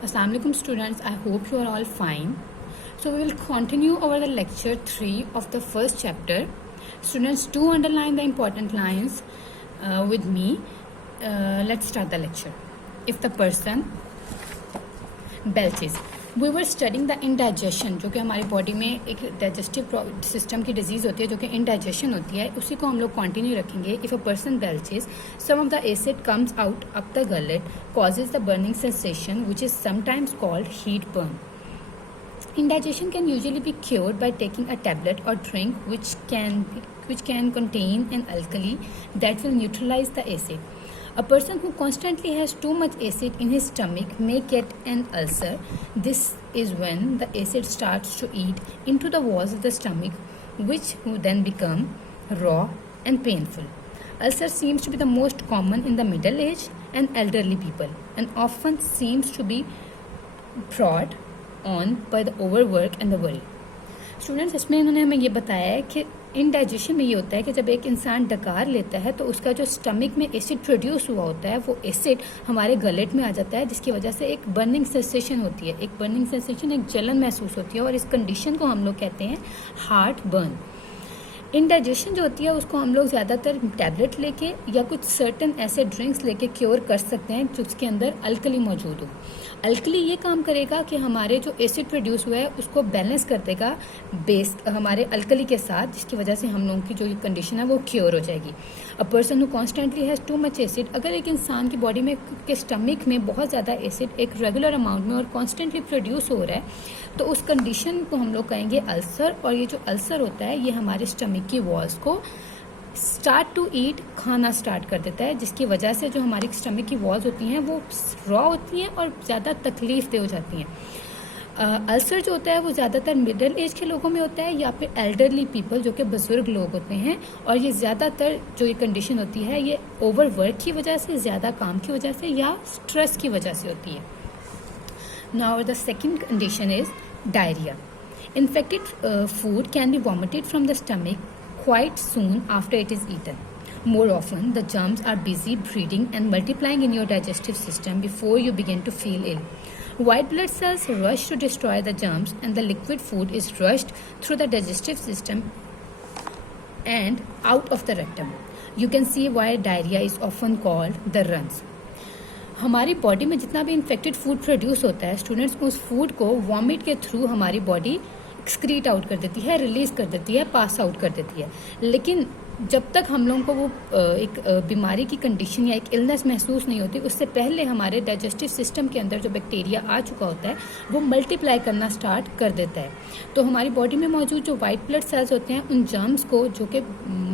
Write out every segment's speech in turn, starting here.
Assalamu alaikum students, I hope you are all fine. So we will continue over the lecture 3 of the first chapter. Students, do underline the important lines with me. Let's start the lecture. If the person belches. We were studying the indigestion, जो कि हमारी body में एक digestive system की disease होती है जो कि इंडाइजेशन होती है, उसी को हम लोग कंटिन्यू रखेंगे. If a person belches, some of the acid comes out up the gullet, causes the burning sensation which is sometimes called heat burn. Indigestion can usually be cured by taking a tablet or drink which can contain an alkali that will neutralize the acid. A person who constantly has too much acid in his stomach may get an ulcer. This is when the acid starts to eat into the walls of the stomach, which then become raw and painful. Ulcer seems to be the most common in the middle-aged and elderly people, and often seems to be brought on by the overwork and the worry. Students, इसमें इन्होंने हमें ये बताया है कि indigestion में ये होता है कि जब एक इंसान डकार लेता है तो उसका जो स्टमक में एसिड प्रोड्यूस हुआ होता है वो एसिड हमारे गलेट में आ जाता है, जिसकी वजह से एक बर्निंग सेंसेशन होती है. एक बर्निंग सेंसेशन, एक जलन महसूस होती है, और इस कंडीशन को हम लोग कहते हैं हार्ट बर्न. इंडाइजेशन जो होती है उसको हम लोग ज़्यादातर टैबलेट लेके या कुछ सर्टन ऐसे ड्रिंक्स लेके क्योर कर सकते हैं जिसके अंदर अल्कली मौजूद हो. अल्कली ये काम करेगा कि हमारे जो एसिड प्रोड्यूस हुआ है उसको बैलेंस कर देगा बेस हमारे अल्कली के साथ, जिसकी वजह से हम लोगों की जो कंडीशन है वो क्योर हो जाएगी. A person who constantly has too much acid, अगर एक इंसान की बॉडी में के स्टमक में बहुत ज़्यादा एसिड एक रेगुलर अमाउंट में और कॉन्स्टेंटली प्रोड्यूस हो रहा है तो उस कंडीशन को हम लोग कहेंगे अल्सर. और ये जो अल्सर होता है ये हमारे स्टमक की वॉल्स को स्टार्ट टू ईट, खाना स्टार्ट कर देता है, जिसकी वजह से जो हमारी स्टमक की वॉल्स होती हैं वो रॉ होती हैं और ज़्यादा तकलीफ दे हो जाती हैं. अल्सर जो होता है वो ज़्यादातर मिडिल एज के लोगों में होता है या फिर एल्डरली पीपल जो कि बुजुर्ग लोग होते हैं, और ये ज़्यादातर जो ये कंडीशन होती है ये ओवरवर्क की वजह से, ज़्यादा काम की वजह से या स्ट्रेस की वजह से होती है. Now the second condition is diarrhoea. Infected food can be vomited from the stomach quite soon after it is eaten. More often, the germs are busy breeding and multiplying in your digestive system before you begin to feel ill. White blood cells rush to destroy the germs, and the liquid food is rushed through the digestive system and out of the rectum. You can see why diarrhea is often called the runs. हमारी body में जितना भी infected food produce होता है students, उस food को vomit के through हमारी बॉडी एक्सक्रीट आउट कर देती है, रिलीज कर देती है, पास आउट कर देती है. लेकिन जब तक हम लोगों को वो एक बीमारी की कंडीशन या एक इलनेस महसूस नहीं होती, उससे पहले हमारे डाइजेस्टिव सिस्टम के अंदर जो बैक्टीरिया आ चुका होता है वो मल्टीप्लाई करना स्टार्ट कर देता है. तो हमारी बॉडी में मौजूद जो वाइट ब्लड सेल्स होते हैं उन जर्म्स को जो कि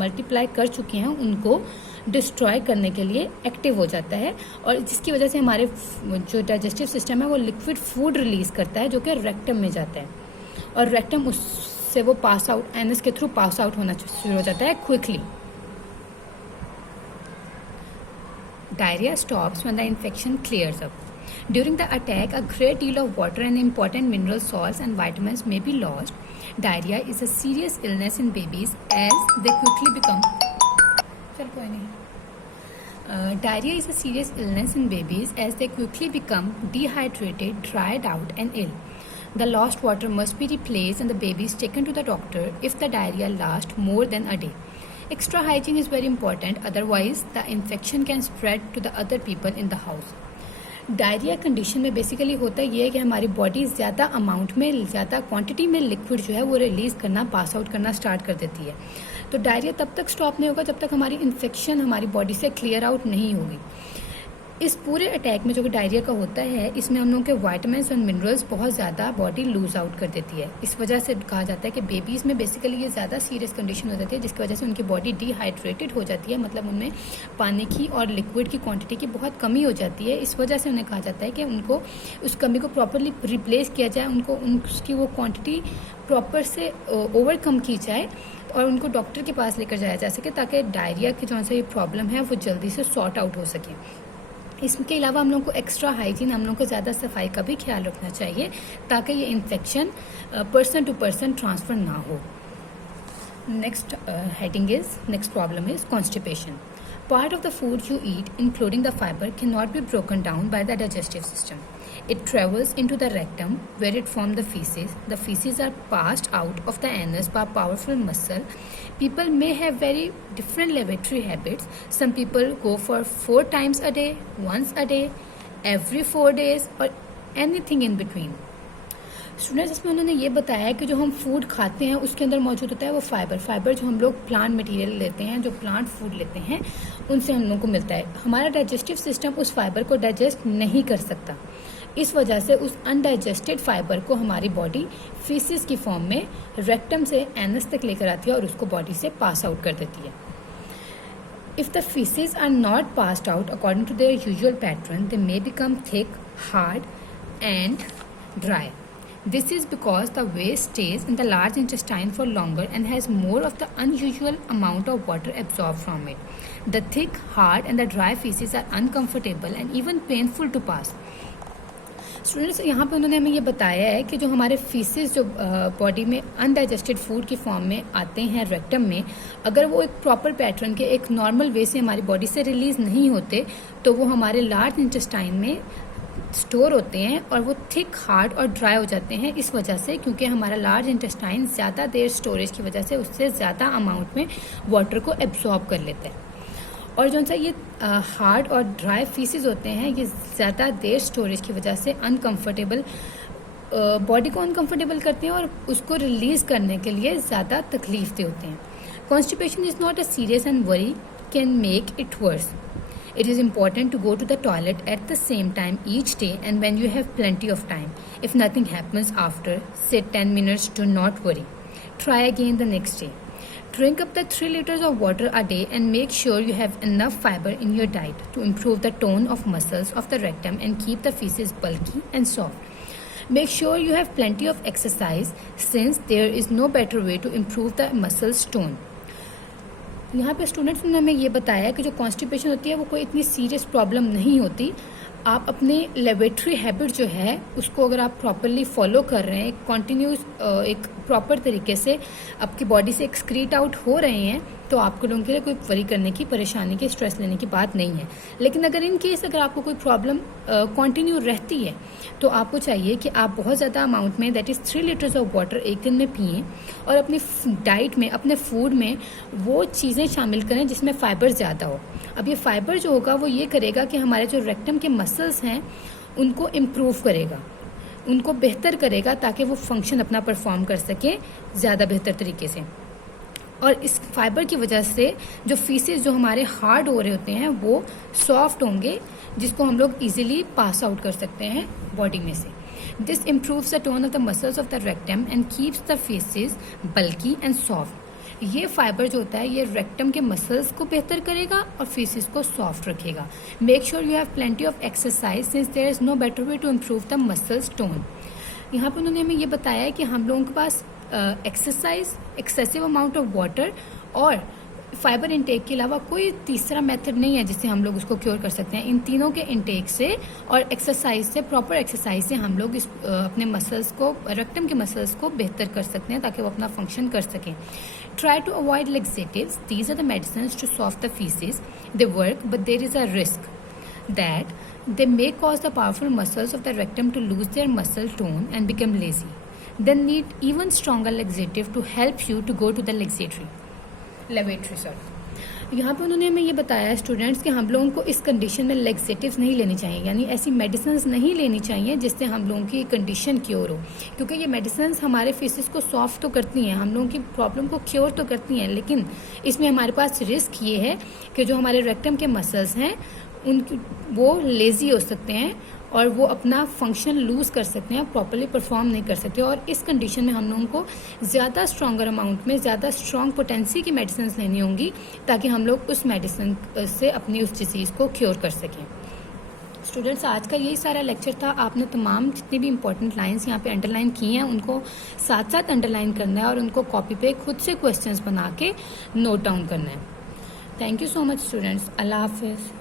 मल्टीप्लाई कर चुके हैं उनको डिस्ट्रॉय करने के लिए एक्टिव हो जाता है, और जिसकी वजह से हमारे जो डाइजेस्टिव सिस्टम है वो लिक्विड फूड रिलीज करता है जो कि रेक्टम में जाता है, और रेक्टम उससे वो पास आउट, एनएस के थ्रू पास आउट होना शुरू हो जाता है quickly. Diarrhoea stops when the infection clears up. During the attack, a great deal of water and important mineral salts and vitamins may be lost. Diarrhea is a serious illness in babies as they quickly become. Diarrhea is a serious illness in babies as they quickly become dehydrated, dried out, and ill. The lost water must be replaced and the baby is taken to the doctor if the diarrhea lasts more than a day. Extra hygiene is very important, otherwise the infection can spread to the other people in the house. Diarrhoea condition में basically होता ये है कि हमारी body ज़्यादा amount में, ज़्यादा quantity में लिक्विड जो है वो रिलीज़ करना, पास आउट करना स्टार्ट कर देती है. तो डायरिया तब तक स्टॉप नहीं होगा जब तक हमारी इन्फेक्शन हमारी बॉडी से क्लियर आउट नहीं होगी. इस पूरे अटैक में जो कि डायरिया का होता है इसमें हम लोगों के वाइटामिन्स और मिनरल्स बहुत ज़्यादा बॉडी लूज आउट कर देती है. इस वजह से कहा जाता है कि बेबीज़ में बेसिकली ये ज़्यादा सीरियस कंडीशन हो जाती है जिसकी वजह से उनकी बॉडी डिहाइड्रेटेड हो जाती है, मतलब उनमें पानी की और लिक्विड की क्वांटिटी की बहुत कमी हो जाती है. इस वजह से उन्हें कहा जाता है कि उनको उस कमी को प्रॉपरली रिप्लेस किया जाए, उनको उसकी वो क्वान्टिटी प्रॉपर से ओवरकम की जाए और उनको डॉक्टर के पास लेकर जाया जा सके ताकि डायरिया की जो सा ये प्रॉब्लम है वो जल्दी से सॉर्ट आउट हो सके. इसके अलावा हम लोग को एक्स्ट्रा हाइजीन, हम लोग को ज़्यादा सफाई का भी ख्याल रखना चाहिए ताकि ये infection person to person transfer ना हो. Next next problem is constipation. Part of the food you eat, including the fiber, cannot be broken down by the digestive system. It travels into the rectum where it forms the feces. The feces are passed out of the anus by powerful muscle. People may have very different lavatory habits. Some people go for 4 times a day, once a day, every 4 days or anything in between. Students, इसमें उन्होंने ये बताया कि जो हम food खाते हैं उसके अंदर मौजूद होता है वो फाइबर जो हम लोग प्लांट मटेरियल लेते हैं, जो प्लांट फूड लेते हैं, उनसे हम लोगों को मिलता है. हमारा डाइजेस्टिव सिस्टम उस फाइबर को डाइजेस्ट नहीं कर सकता. इस वजह से उस अनडाइजेस्टेड फाइबर को हमारी बॉडी फीसिस की फॉर्म में रेक्टम से एनस तक लेकर आती है और उसको बॉडी से पास आउट कर देती है. If the feces are not passed out according to their usual pattern, they may become thick, hard and dry. This is because the waste stays in the large intestine for longer and has more of the unusual amount of water absorbed from it. The thick, hard and the dry feces are uncomfortable and even painful to pass. Students, यहाँ पे उन्होंने हमें ये बताया है कि जो हमारे फीसेस जो बॉडी में अनडाइजेस्टेड फूड की फॉर्म में आते हैं रेक्टम में, अगर वो एक प्रॉपर पैटर्न के एक नॉर्मल वे से हमारी बॉडी से रिलीज नहीं होते तो वो हमारे लार्ज इंटेस्टाइन में स्टोर होते हैं और वो थिक, हार्ड और ड्राई हो जाते हैं. इस वजह से, क्योंकि हमारा लार्ज इंटेस्टाइन ज़्यादा देर स्टोरेज की वजह से उससे ज़्यादा अमाउंट में वाटर को एब्जॉर्ब कर लेते हैं. और जो सा ये हार्ड और ड्राई फीसेस होते हैं, ये ज़्यादा देर स्टोरेज की वजह से अनकम्फर्टेबल बॉडी को अनकम्फर्टेबल करते हैं और उसको रिलीज करने के लिए ज़्यादा तकलीफ दे होते हैं. Constipation is not a serious and worry can make it worse. It is important to go to the toilet at the same time each day and when you have plenty of time. If nothing happens after, say 10 minutes, do not worry. Try again the next day. Drink up the 3 liters of water a day and make sure you have enough fiber in your diet to improve the tone of muscles of the rectum and keep the feces bulky and soft. Make sure you have plenty of exercise since there is no better way to improve the muscles tone. यहाँ पे students ने हमें ये बताया कि जो constipation होती है वो कोई इतनी सीरियस प्रॉब्लम नहीं होती. आप अपने लेबोरेटरी हैबिट जो है उसको अगर आप प्रॉपरली फॉलो कर रहे हैं, कंटिन्यूस एक प्रॉपर तरीके से आपकी बॉडी से एक्सक्रीट आउट हो रहे हैं, तो आपको लोगों के लिए कोई वरी करने की, परेशानी की, स्ट्रेस लेने की बात नहीं है. लेकिन अगर इन केस अगर आपको कोई प्रॉब्लम कंटिन्यू रहती है तो आपको चाहिए कि आप बहुत ज़्यादा अमाउंट में, that is 3 litres of water एक दिन में पिएं और अपनी डाइट में, अपने फूड में वो चीज़ें शामिल करें जिसमें फ़ाइबर ज़्यादा हो. अब ये फाइबर जो होगा वो ये करेगा कि हमारे जो रेक्टम के मसल्स हैं उनको इम्प्रूव करेगा, उनको बेहतर करेगा ताकि वो फंक्शन अपना परफॉर्म कर सकें ज़्यादा बेहतर तरीके से. और इस फाइबर की वजह से जो फीसेस जो हमारे हार्ड हो रहे होते हैं वो सॉफ्ट होंगे, जिसको हम लोग इजीली पास आउट कर सकते हैं बॉडी में से. This improves the tone of the muscles of the rectum and keeps the faces bulky and soft. ये फाइबर जो होता है ये रेक्टम के मसल्स को बेहतर करेगा और फेसेस को सॉफ्ट रखेगा. Make sure you have plenty of exercise since there is no better way to improve the muscles tone. यहाँ पर उन्होंने हमें ये बताया है कि हम लोगों के पास exercise, excessive amount of water और फाइबर इंटेक के अलावा कोई तीसरा मेथड नहीं है जिससे हम लोग उसको क्योर कर सकते हैं. इन तीनों के इंटेक से और एक्सरसाइज से, प्रॉपर एक्सरसाइज से हम लोग इस अपने मसल्स को, रेक्टम के मसल्स को बेहतर कर सकते हैं ताकि वो अपना फंक्शन कर सकें. Try to avoid laxatives. These are the medicines to soften the feces. They work, but there is a risk that they may cause the powerful muscles of the rectum to lose their muscle tone and become lazy. Then need even stronger laxative to help you to go to the lavatory. यहाँ पे उन्होंने हमें ये बताया students कि हम लोगों को इस कंडीशन में लेक्सेटिव्स नहीं लेनी चाहिए, यानी ऐसी मेडिसिन्स नहीं लेनी चाहिए जिससे हम लोगों की कंडीशन क्योर हो, क्योंकि ये मेडिसिन्स हमारे फेसेस को सॉफ्ट तो करती हैं, हम लोगों की प्रॉब्लम को क्योर तो करती हैं, लेकिन इसमें हमारे पास रिस्क ये है कि जो हमारे रेक्टम के मसल्स हैं उनकी वो लेज़ी हो सकते हैं और वो अपना फंक्शन लूज़ कर सकते हैं, प्रॉपर्ली परफॉर्म नहीं कर सकते. और इस कंडीशन में हम लोगों को ज़्यादा स्ट्रॉन्गर अमाउंट में, ज़्यादा स्ट्रॉन्ग पोटेंसी की मेडिसिन लेनी होंगी ताकि हम लोग उस मेडिसिन से अपनी उस डिजीज़ को क्योर कर सकें. स्टूडेंट्स, आज का यही सारा लेक्चर था. आपने तमाम जितनी भी इंपॉर्टेंट लाइंस यहाँ पे अंडरलाइन की हैं उनको साथ साथ अंडरलाइन करना है और उनको कॉपी पे खुद से क्वेश्चंस बना के नोट डाउन करना है. Thank you so much students. अल्लाह हाफिज़.